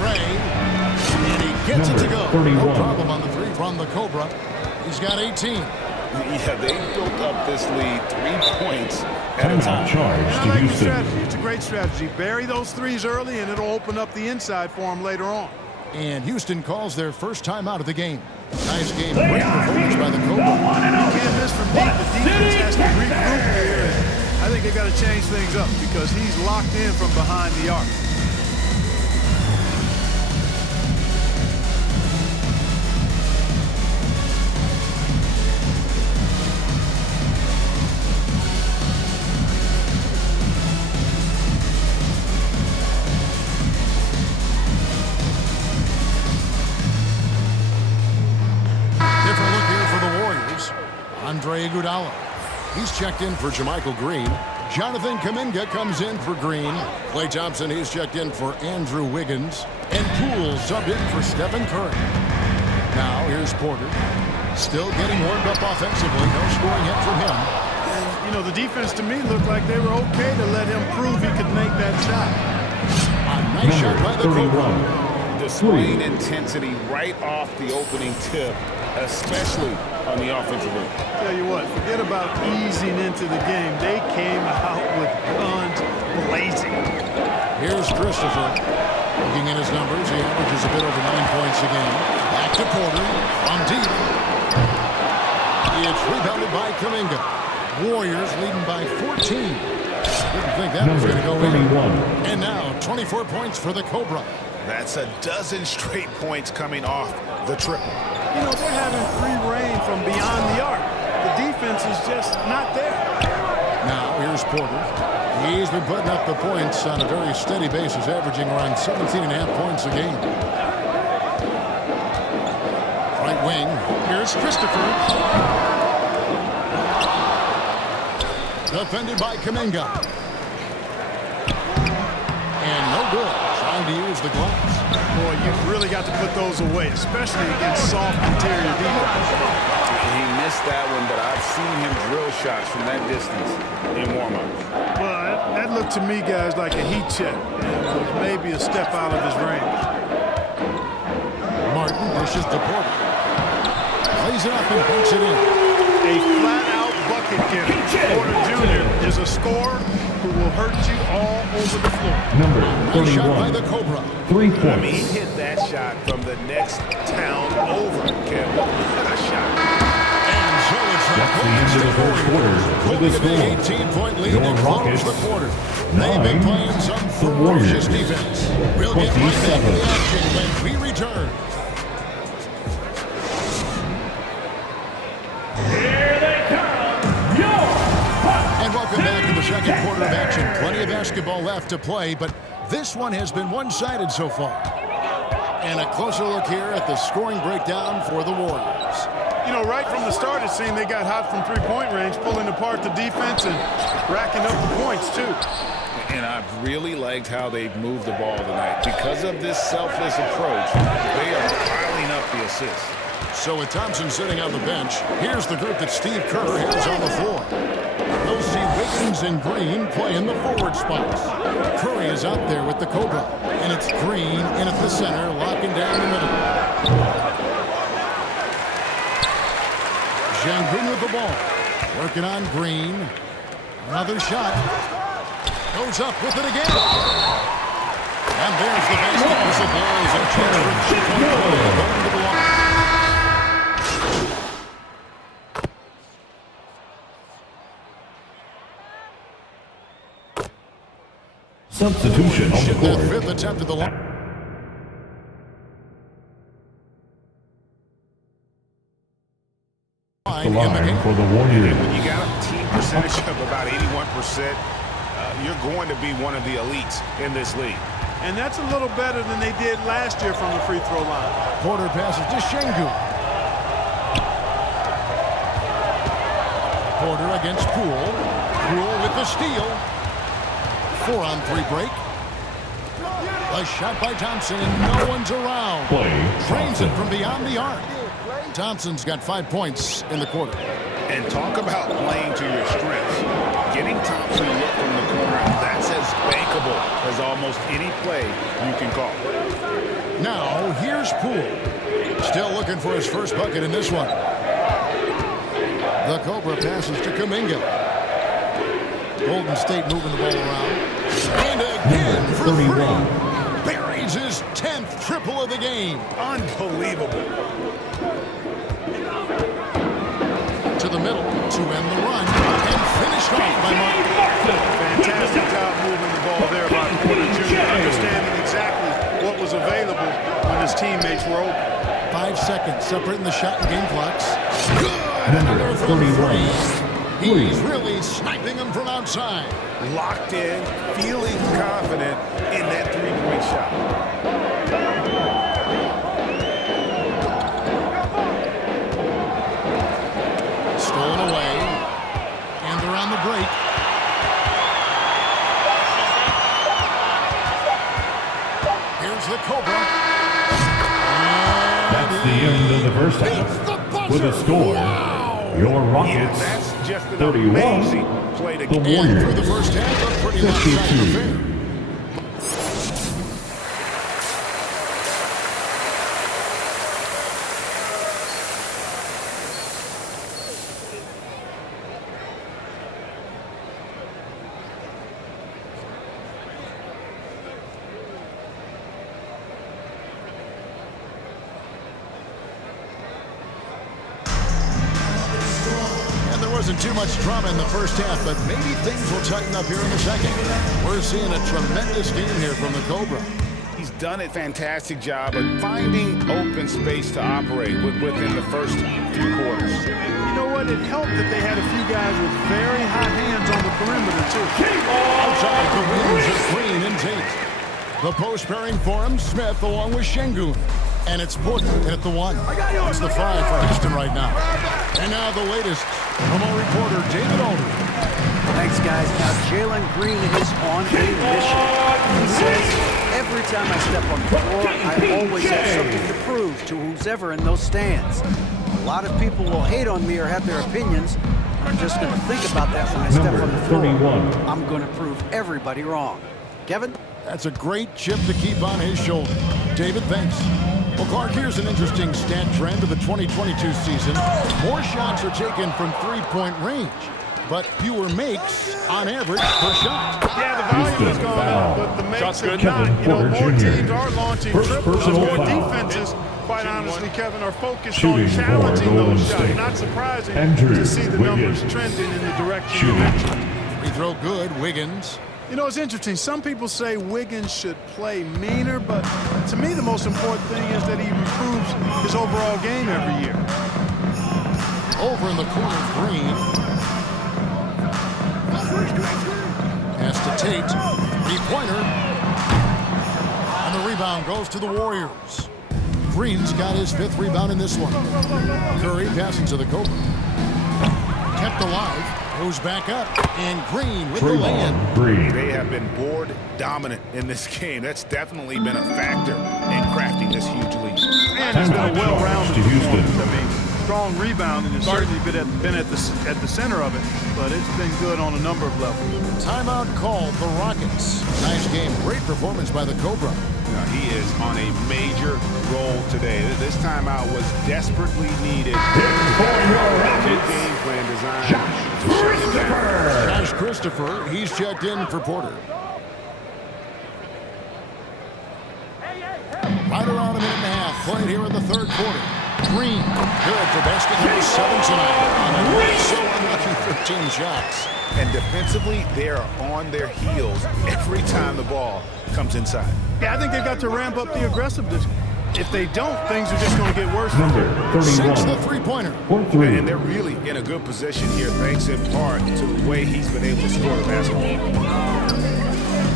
Trey. And he gets it to go. 31. No problem on the three from the Cobra. He's got 18. Yeah, they built up this lead 3 points at a time. Charge I to like the Houston. strategy. It's a great strategy. Bury those threes early, and it'll open up the inside for them later on. And Houston calls their first time out of the game. Nice game. Great performance by the Cobra. You can't miss from deep. The defense has to regroup here. I think they've got to change things up because he's locked in from behind the arc. Different look here for the Warriors. Andre Iguodala. He's checked in for JaMychal Green. Jonathan Kuminga comes in for Green. Klay Thompson, he's checked in for Andrew Wiggins. And Poole subbed in for Stephen Curry. Now here's Porter. Still getting warmed up offensively. No scoring yet from him. And, you know, the defense to me looked like they were okay to let him prove he could make that shot. A nice shot by the Cobra. Displaying intensity right off the opening tip, especially on the offensive end. Tell you what, forget about easing into the game. They came out with guns blazing. Here's Christopher. Looking at his numbers, he averages a bit over 9 points a game. Back to Porter from deep. It's rebounded by Kuminga. Warriors leading by 14. Didn't think that was going to go in. And now 24 points for the Cobra. That's a dozen straight points coming off the triple. You know, they're having free reign from beyond the arc. The defense is just not there. Now here's Porter. He's been putting up the points on a very steady basis, averaging around 17.5 points a game. Right wing. Here's Christopher. Defended by Kuminga. And no good. Trying to use the glass. Boy, you've really got to put those away, especially against soft interior defense. He missed that one, but I've seen him drill shots from that distance in warm-ups. Well, that looked to me, guys, like a heat check. And was maybe a step out of his range. Martin pushes to Porter. Lays it up and puts it in. A flat-out bucket getter. Porter Jr. is a scorer who will hurt you all over the floor. Number Nice shot by 31. the Cobra. 3 I mean, he points. hit that shot from the next town over, Kevin. What a shot. And so it's That's the end of the first quarter. For the Holding a big score, 18-point lead your and close Rockets, the quarter. They've been 9, playing some the Warriors, ferocious defense. We'll get right back to the 27. action when we return. And welcome back to the second quarter of action. Plenty of basketball left to play, but this one has been one-sided so far. And a closer look here at the scoring breakdown for the Warriors. You know, right from the start, it seemed they got hot from three-point range, pulling apart the defense and racking up the points, too. And I've really liked how they've moved the ball tonight. Because of this selfless approach, they are piling up the assists. So with Thompson sitting on the bench, here's the group that Steve Kerr has on the floor. We'll see Wiggins and Green play in the forward spots. Curry is out there with the Cobra, and it's Green in at the center, locking down the middle. Sengun with the ball, working on Green. Another shot. Goes up with it again. And there's the basket. Whistle blows and chance for Substitution on the their court. fifth attempt at the line. The line for the Warriors. When you got a team percentage of about 81%, you're going to be one of the elites in this league. And that's a little better than they did last year from the free throw line. Porter passes to Sengun. Porter against Poole. Poole with the steal. 4-on-3 break. A shot by Thompson, and no one's around. Play Drains it Thompson. from beyond the arc. Thompson's got 5 points in the quarter. And talk about playing to your strengths. Getting Thompson to look from the corner, that's as bankable as almost any play you can call. Now, here's Poole. Still looking for his first bucket in this one. The Cobra passes to Kuminga. Golden State moving the ball around. And again for 31. three. Buries his 10th triple of the game. Unbelievable. To the middle to end the run. And finished off by Martin. Fantastic job moving the ball there by Porter Jr. Understanding exactly what was available when his teammates were open. 5 seconds separating the shot and game clocks. Good. Number Another from 31. He's really sniping them from outside. Locked in, feeling confident in that three-point shot. Stolen away. And they're on the break. Here's the Cobra. That's the end of the first half. With a score, your Rockets That's just an 31, amazing play to the get. And for Warriors the first half, a pretty lopsided 52. affair. And there wasn't too much drama in the first half, but maybe things will tighten up here in the second. We're seeing a tremendous game here from the Cobra. He's done a fantastic job of finding open space to operate within the first few quarters. You know what? It helped that they had a few guys with very hot hands on the perimeter, too. Outside the wings of Green and Tate. The post pairing for him, Smith along with Şengün. And it's Portland at the 1. It's the 5 for Houston right now. And now the latest from our reporter, David Aldridge. Thanks, guys. Now, Jalen Green is on a mission. He says, every time I step on the floor, I always have something to prove to who's ever in those stands. A lot of people will hate on me or have their opinions. I'm just going to think about that when I step Number on the floor. 31. I'm going to prove everybody wrong. Kevin? That's a great chip to keep on his shoulder. David, thanks. Well, Clark, here's an interesting stat trend of the 2022 season. More shots are taken from three-point range, but fewer makes on average per shot. Yeah, the volume has gone up, but the makes have not. Kevin You know, more Porter Jr. teams are launching First triples. personal More foul. defenses, quite honestly, Kevin, are focused Shooting on for challenging Golden those shots. State. Not surprising Andrew to see the numbers Wiggins. trending in the direction you Shooting. mentioned. Free throw good, Wiggins. You know, it's interesting. Some people say Wiggins should play meaner, but to me, the most important thing is that he improves his overall game every year. Over in the corner, Green. Pass to Tate. Three-pointer. And the rebound goes to the Warriors. Green's got his 5th rebound in this one. Curry passing to the Cobra. Kept alive. Goes back up. And Green with the lay-in. Draymond Green. They have been board dominant in this game. That's definitely been a factor in crafting this huge lead. And he's been a well-rounded To Houston. performance. I mean, strong rebounding has certainly been at the center of it, but it's been good on a number of levels. Timeout called the Rockets. Nice game. Great performance by the Cobra. Now, he is on a major role today. This timeout was desperately needed. Game plan designed to shut him down. Josh Christopher, he's checked in for Porter. Right around a minute and a half played here in the third quarter. Green, good for basket number 7 tonight. And so unlucky 13 shots. And defensively, they are on their heels every time the ball comes inside. Yeah, I think they've got to ramp up the aggressiveness. If they don't, things are just going to get worse. Number Sinks the 31. three-pointer. For 3. And they're really in a good position here, thanks in part to the way he's been able to score the basketball.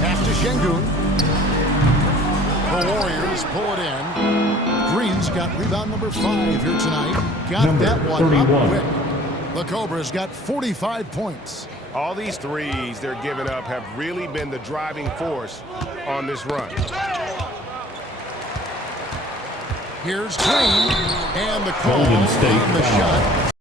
Pass to Şengün. The Warriors pull it in. Green's got rebound number 5 here tonight. Got Number that one 31. up quick. The Cobra's got 45 points. All these threes they're giving up have really been the driving force on this run. Here's Green, and the call Golden State on the foul. shot.